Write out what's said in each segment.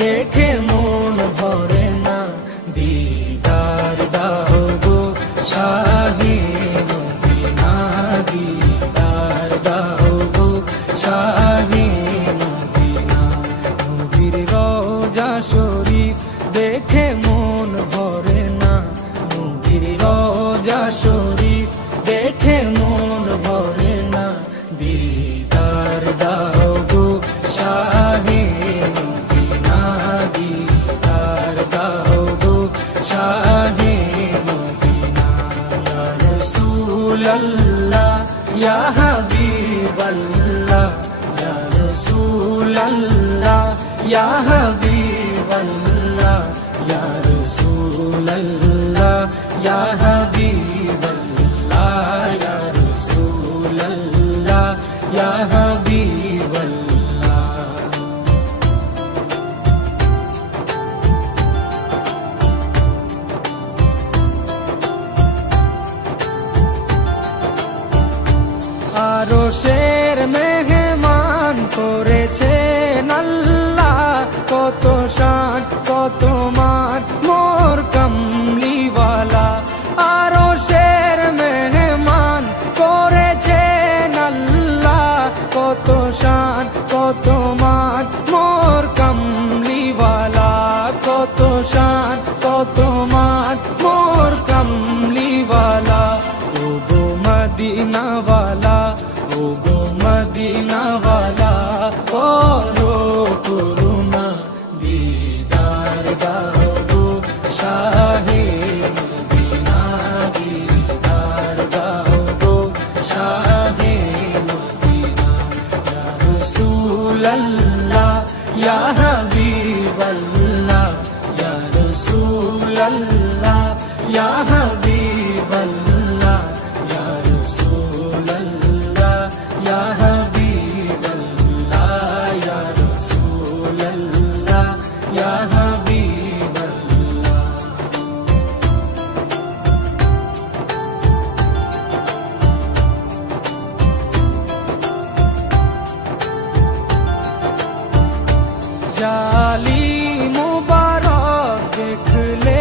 দেখে মন ভরে না। দিদার দাও গো শাহে মদিনা, দিদার দাও গো শাহে মদিনা। নবীর রওজা শরীফ দেখে মন ভরে না। নবীর রওজা শরীফ দেখে মন ভরে না। দিদার দাও গো শাহে মদিনা, দিদার দাও গো শাহে মদিনা। ইয়া রাসূলাল্লাহ ইয়া হাবিবাল্লাহ, ইয়া রাসূলাল্লাহ ইয়া হাবিবাল্লাহ, ইয়া রাসূলাল্লাহ ইয়া হাবিবাল্লাহ, ইয়া রাসূলাল্লাহ ইয়া হাবিবাল্লাহ। আরশের মেহমান করেছেন আল্লাহ, কত শান কত মান মোর কামলিওয়ালা। আরশের মেহমান করেছেন আল্লাহ, কত শান কত মান মোর কামলিওয়ালা, কত শান কত মান মোর কামলিওয়ালা। ও গো মদিনাওয়ালা, ও গো মদিনাওয়ালা, করো করুণা। দিদার দাও গো শাহে মদিনা, দিদার দাও গো শাহে মদিনা। ইয়া রাসূলাল্লাহ ইয়া হাবিবাল্লাহ, ইয়া রাসূলাল্লাহ ইয়া হাবিবাল্লাহ, ইয়া রাসূলাল্লাহ ইয়া হাবিবাল্লাহ, ইয়া রাসূলাল্লাহ ইয়া হাবিবাল্লাহ। জালিম মুবারক দেখলে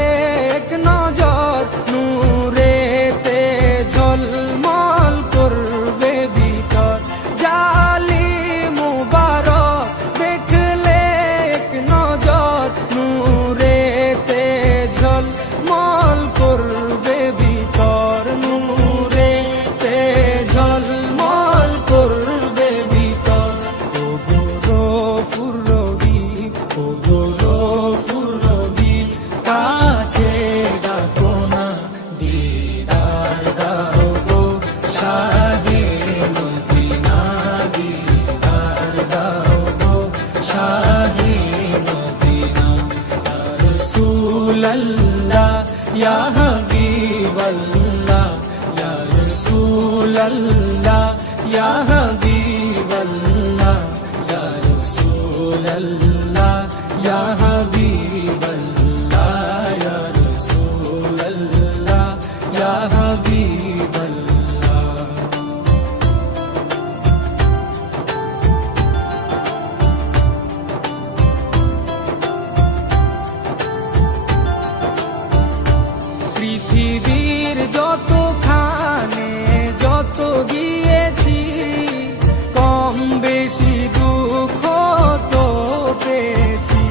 এক নজর, নূরেতে ঝলমল করবে ভিতর। জালিম মুবারক দেখলে এক নজর, নূরেতে ঝলমল করবে ভিতর, নূরেতে ঝলমল করবে ভিতর। ও গো গফুর রহিম, ও গো গফুর রহিম, কাছে ডাকো না। দিদার দাও গো শাহে মদিনা, দিদার দাও গো শাহে মদিনা। ইয়া রাসূলাল্লাহ ইয়া হাবিবাল্লাহ, ইয়া রাসূলাল্লাহ ইয়া হাবিবাল্লাহ, ইয়া রাসূলাল্লাহ ইয়া হাবিবাল্লাহ, ইয়া রাসূলাল্লাহ ইয়া হাবিবাল্লাহ। পৃথিবীর যতখানে যত গিয়েছি, কম বেশি দুঃখ তো পেয়েছি।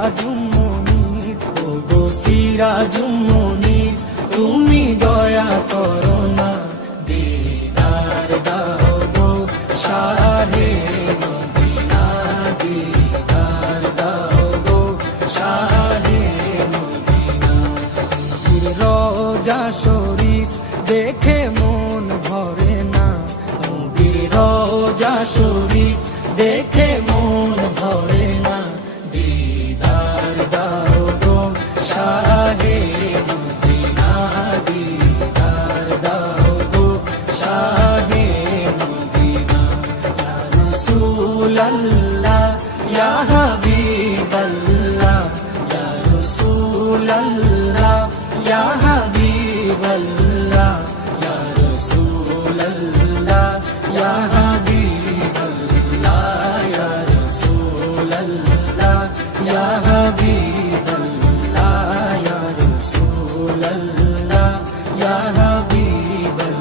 সিরাজুম্মনির, ওগো সিরাজুম্মনির, তুমি দয়া করো না, দিদার দাও গো শাহে মদিনা, দিদার দাও গো শাহে মদিনা। নবীর রওজা শরীফ দেখে মন ভরে না, নবীর রওজা শরীফ দেখে মন ভরে না, দিদার দাও গো শাহে মদিনা, দিদার দাও গো শাহে মদিনা। ইয়া রাসূলাল্লাহ ইয়া হাবিবাল্লাহ, ইয়া রাসূলাল্লাহ ইয়া হাবিবাল্লাহ, ইয়া রাসূলাল্লাহ ইয়া হাবিবাল্লাহ, ইয়া রাসূলাল্লাহ ইয়া হাবিবাল্লাহ, ইয়া রাসূলাল্লাহ ইয়া হাবিবাল্লাহ।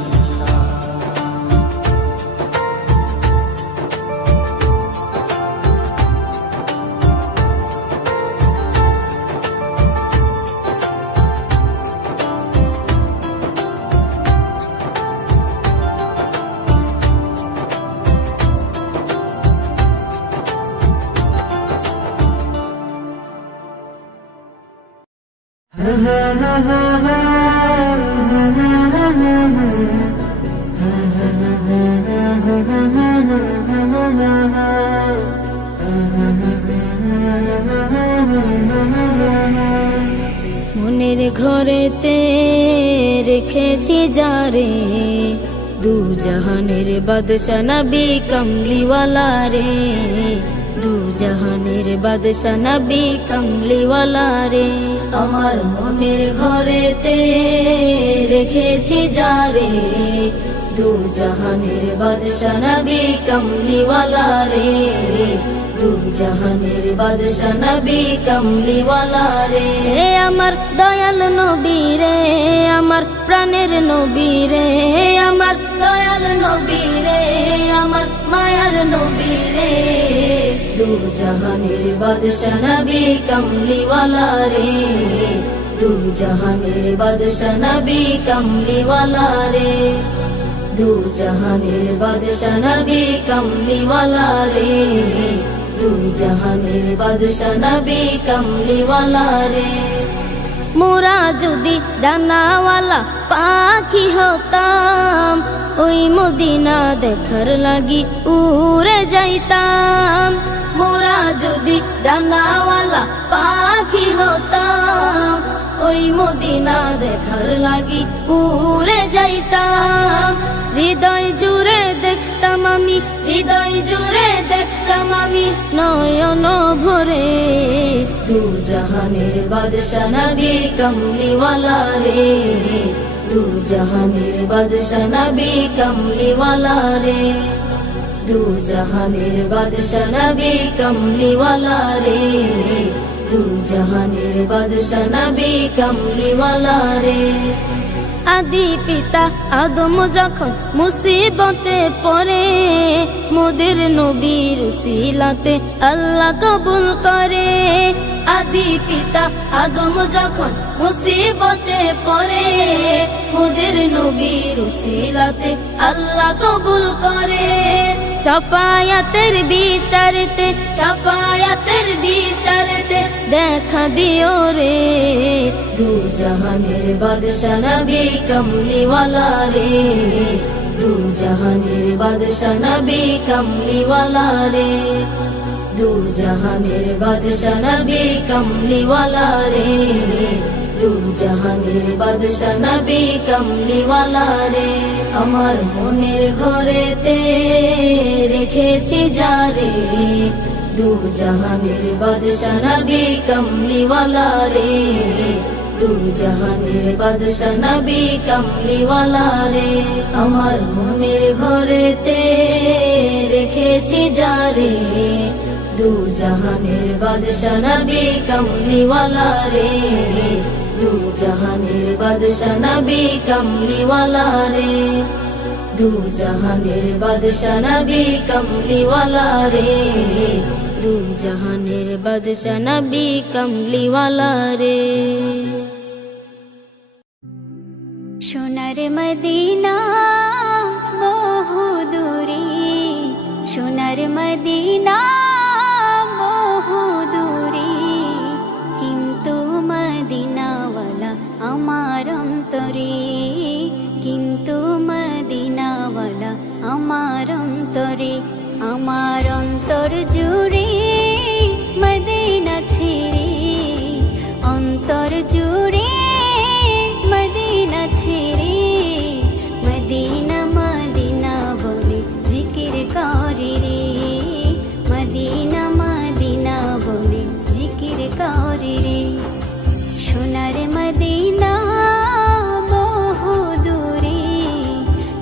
মনের ঘরেতে রেখেছি যারে, দু জাহানের বাদশা নবী কমলিওয়ালা রে, দু জাহানের বাদশা নবী কমলিওয়ালা রে। আমার মনের ঘরেতে রেখেছি যারে, দু জাহানের বাদশা নবী কমলিওয়ালা রে, দু জাহানের বাদশা নবী কমলিওয়ালা রে। আমার দয়াল নবী রে, আমার প্রাণের নবী রে, আমার দয়াল নবী রে, আমার মায়ার নবী রে, দু জাহানের বাদশা নবী কমলিওয়ালা রে, দু জাহানের বাদশা নবী কমলিওয়ালা রে, দু জাহানের বাদশা নবী কমলিওয়ালা রে, দু জাহানের বাদশা নবী কমলিওয়ালা রে। মোরা যদি ডানাওয়ালা পাখি হতাম, ওই মদিনা দেখার লাগি উড়ে যাইতাম। মোরা যদি ডানাওয়ালা পাখি হতাম, ওই মদিনা দেখার লাগি উড়ে যাইতাম। হৃদয় জুড়ে দেখতাম আমি, হৃদয় জুড়ে দেখতাম আমি নয়ন ভরে, দু জাহানের বাদশা নবী কমলিওয়ালা রে, দু জাহানের বাদশা নবী কমলিওয়ালা রে, দু জাহানের বাদশা নবী কমলিওয়ালা রে, দু জাহানের বাদশা নবী কমলিওয়ালা রে। আদি পিতা আদম যখন মুসিবতে পড়ে, মোদের নবীর উসিলাতে আল্লাহ কবুল করে। আদি পিতা আদম যখন মুসিবতে পড়ে, মোদের নবীর উসিলাতে আল্লাহ কবুল করে। শাফায়াতের বিচারতে, শাফায়াতের বিচারতে দেখা দিও রে, দু জাহানের বাদশা নবী কমলিওয়ালা রে, দু জাহানের বাদশা নবী কমলিওয়ালা রে, দু জাহানের বাদশা নবী কমলিওয়ালা রে, দু জাহানের বাদশা নবী কমলিওয়ালা রে। আমার মনের ঘরেতে রেখেছি যারে, দু জাহানের বাদশা নবী কমলিওয়ালা রে, দু জাহানের বাদশা নবী কমলিওয়ালা রে। আমার মনের ঘরেতে রেখেছি যারে, দু জাহানের বাদশা নবী কমলিওয়ালা রে, দু জাহানের বাদশা নবী কমলিওয়ালা রে, দু জাহানের বাদশা নবী কমলিওয়ালা রে, দু জাহানের বাদশা নবী কামলিওয়ালা রে। সোনার মদিনা বহু দূরে, সোনার মদিনা বহু দূরে, কিন্তু মদিনাওয়ালা আমার অন্তরে, কিন্তু মদিনাওয়ালা আমার অন্তরে, আমার অন্তর জুড়ে মদিনা ছেড়ে, অন্তর জুড়ে মদিনা ছেড়ে, মদিনা মদিনা বলে জিকির করে রে, মদিনা মদিনা বলে জিকির করে রে। সোনার মদিনা বহু দূরে,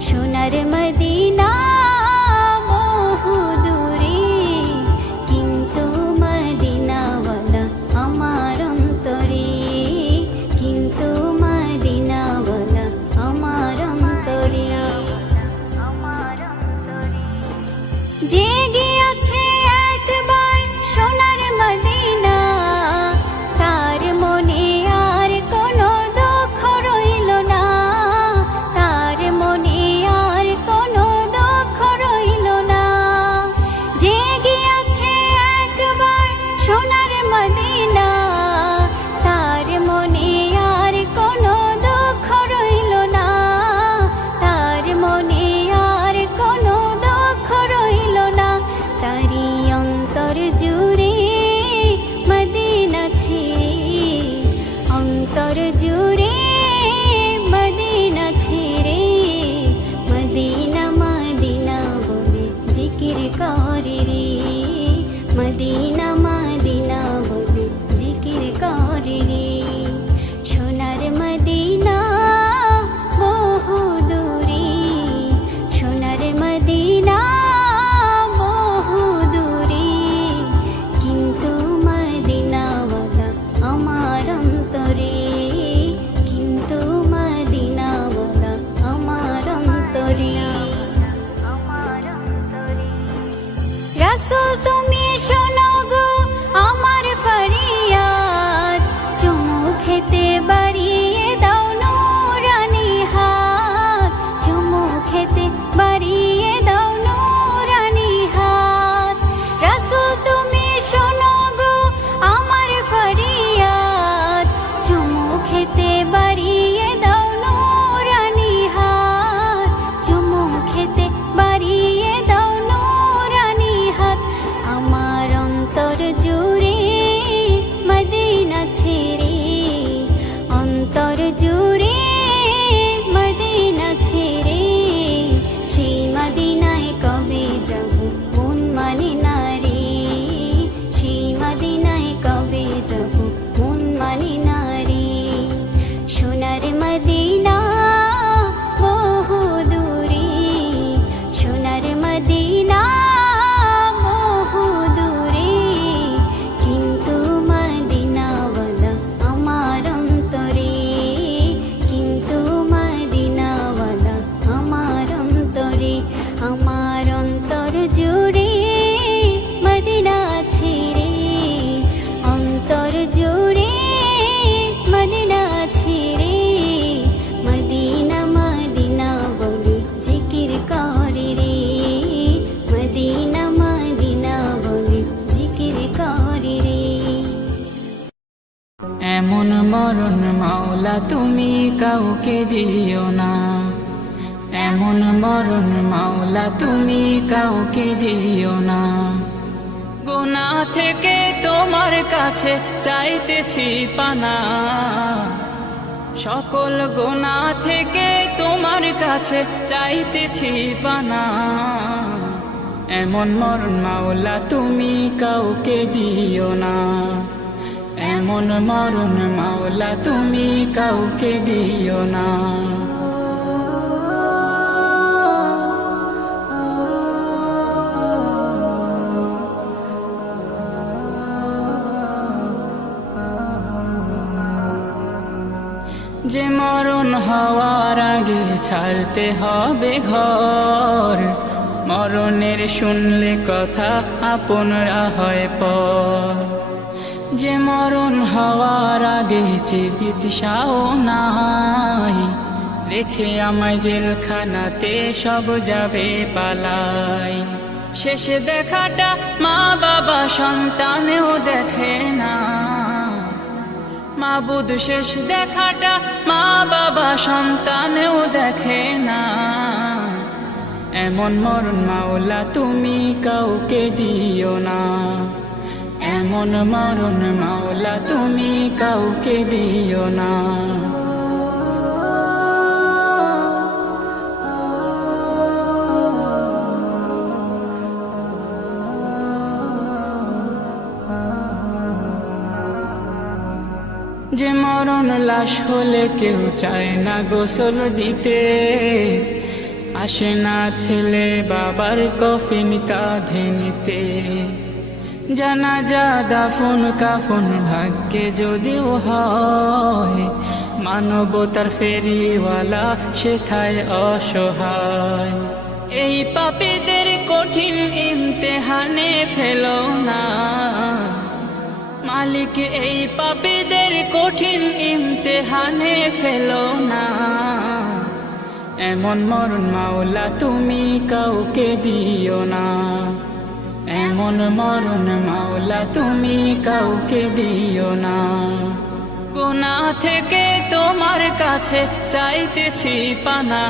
সোনার মদিনা বহু দূরে, কিন্তু মদিনাওয়ালা আমার অন্তরে, কিন্তু মদিনাওয়ালা আমার অন্তরে, আমার অন্তরে। যে গিয়েছে একবার সোনার মদিনা, তার মনে আর কোনো দুঃখ রইল না, তার মনে আর কোনো দুঃখ রইল না। যে গিয়েছে একবার সোনার মদিনা, তার মনে আর কোনো দুঃখ রইল না, তার মনে আর কোনো দুঃখ রইল না। তারি অন্তর জুড়ে মদিনা ছেড়ে, অন্তর জুড়ে মদিনা ছেড়ে, মদিনা মদিনা বলে জিকির করে রে, মদিনা মদিনা বলে জিকির করে রে। সোনার মদিনা বহু দূরে, সোনার মদিনা বহু দূরে, কিন্তু মদিনাওয়ালা আমার অন্তরে, কিন্তু মদিনাওয়ালা আমার অন্তরে, আমার অন্তরে। রাসূল তুমি শোনো গো আমার ফরিয়াদ, চুমু খেতে বাড়িয়ে দাও নূরানি হাত, চুমু খেতে বাড়িয়ে দাও নূরানি হাত। রাসূল তুমি শোনো গো আমার ফরিয়াদ, চুমু খেতে বাড়িয়ে দাও নূরানি হাত, চুমু খেতে বাড়িয়ে দাও নূরানি হাত। আমার অন্তর জুড়ে মদিনা ছেড়ে, অন্তর জুড়ে মদিনা ছেড়ে, সেই মদিনায় কবে যাব মন মানে না রে, সেই মদিনায় কবে যাব মন মানে না রে। সোনার মদিনা বহু দূরে, সোনার মদিনা বহু দূরে, কিন্তু মদিনাওয়ালা আমার অন্তরে, কিন্তু মদিনাওয়ালা আমার অন্তরে, আমার অন্তর জুড়ে মদিনা ছেড়ে, অন্তর জুড়ে মদিনা ছেড়ে, মদিনা মদিনা বলে জিকির করে রে, মদিনা মদিনা বলে জিকির করে রে। এমন মরণ মাওলা তুমি কাউকে দিও না, এমন মরণ মাওলা তুমি কাউকে দিও না। গুনাহ থেকে তোমার কাছে চাইতেছি পানা, সকল গুনাহ থেকে তোমার কাছে চাইতেছি পানা। এমন মরণ মাওলা তুমি কাউকে দিও না, এমন মরণ মাওলা তুমি কাউকে দিও না। যে মরণ হওয়ার আগে ছাড়তে হবে ঘর, মরণের শুনলে কথা আপনরা হয় পর, যে মরণ হওয়ার আগে চিকিৎসাও নাই, রেখে আমায় জেলখানাতে সব যাবে পালাই। শেষে দেখাটা মা বাবা সন্তানেও দেখে না, মাবুদ শেষ দেখাটা মা বাবা সন্তানেও দেখে না। এমন মরণ মাওলা তুমি কাউকে দিও না, এমন মরণ মাওলা তুমি কাউকে দিও না। যে মরণ লাশ হলে কেউ চায় না গোসল দিতে, আসে না ছেলে বাবার কফিন কাঁধে নিতে। জানাজা দাফন কাফন ভাগ্যে যদিও হয়, মানবতার ফেরিওয়ালা সেথায় অসহায়। এই পাপীদের কঠিন ইমতেহানে ফেলো না মালিক, এই পাপীদের কঠিন ইমতেহানে ফেলো না। এমন মরণ মাওলা তুমি কাউকে দিও না, এমন মরণ মাওলা তুমি কাউকে দিও না। গুনাহ থেকে তোমার কাছে চাইতেছি পানা,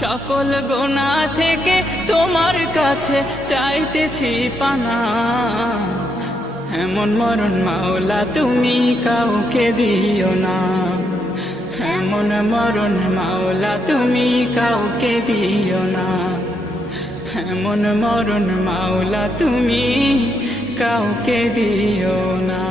সকল গুনাহ থেকে তোমার কাছে চাইতেছি পানা। এমন মরণ মাওলা তুমি কাউকে দিও না, এমন মরণ মাওলা তুমি কাউকে দিও না, এমন মরণ মাওলা তুমি কাউকে দিও না।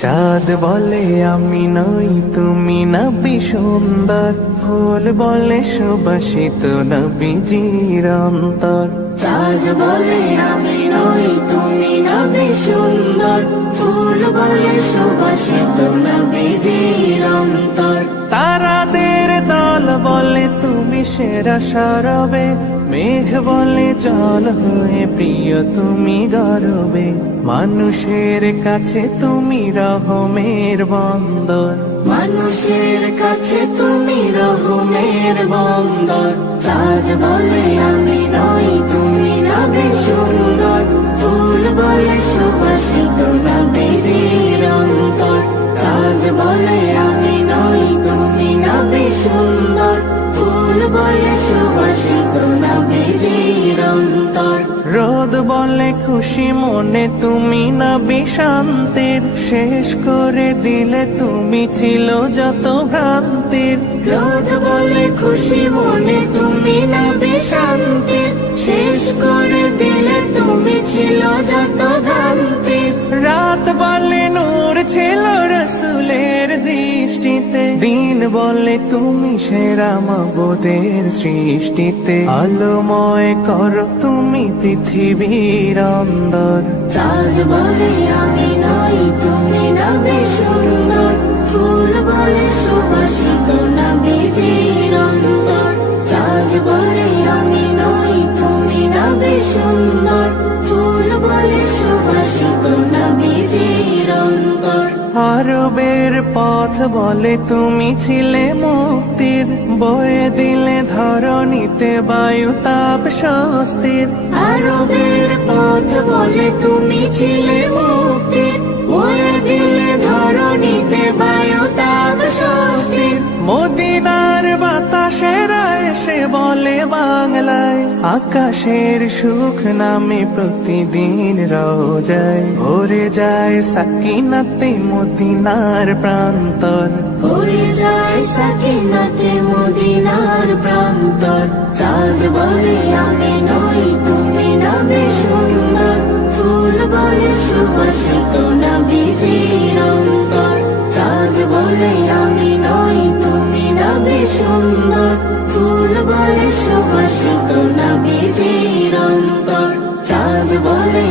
চাঁদ বলে আমি নই তুমি নবী সুন্দর, ফুল বলে সুবাসিত নবীজির অন্তর। চাঁদ বলে আমি নই তুমি নবী সুন্দর, ফুল বলে সুবাসিত নবীজির অন্তর। তারাদের দল বলে তুমি সেরা সরবে, মেঘ বলে জল হয়ে প্রিয় তুমি গরবে। মানুষের কাছে তুমি রহমের বন্দর, মানুষের কাছে তুমি রহমের বন্দর। চাঁদ বলে আমি নই তুমি নবী সুন্দর, ফুল বলে সুবাসিত নবীজির অন্তর। চাঁদ বলে আমি নই তুমি নবী সুন্দর, ফুল বলে সুবাসিত নবীজির অন্তর। রোদ বলে খুশি মনে তুমি নবী শান্তির, শেষ করে দিলে তুমি ছিল যত ভ্রান্তির। রোদ বলে খুশি মনে তুমি নবী শান্তির, শেষ করে দিলে তুমি ছিল যত ভ্রান্তির। রাত বলে নূর ছিল রসুলের দৃষ্টিতে, দিন বলে তুমি সেরা মাবুদের সৃষ্টিতে। আলোময় করো তুমি পৃথিবীর অন্দর। চাঁদ বলে আমি নই তুমি নবী সুন্দর, ফুল বলে সুবাসিত নবীজির অন্তর। চাঁদ বলে আমি নই তুমি নবী সুন্দর, ফুল বলে সুবাসিত নবীজির অন্তর। আরবের পথ বলে তুমি ছিলে মুক্তির, বয়ে দিলে ধরণীতে বায়ু তাপ স্বস্তির। আরবের পথ বলে তুমি ছিলে মুক্তির, বয়ে দিলে ধরণীতে বায়ু তাপ স্বস্তির। মদিনার বাতাসেরা এসে বলে বাংলায়, আকাশের সুখ নামে প্রতিদিন রোজায়। ভরে যায় সাকিনাতে মদিনার প্রান্তর, ভরে যায় সাকিনাতে মদিনার প্রান্তর। চাঁদ বলে আমি নই তুমি নবী সুন্দর, ফুল বলে সুবাসিত নবীজির অন্তর। চাঁদ বলে আমি নই তুমি নবী সুন্দর, ফুল বলে সুবাসিত নবীজির অন্তর। চাঁদ বলে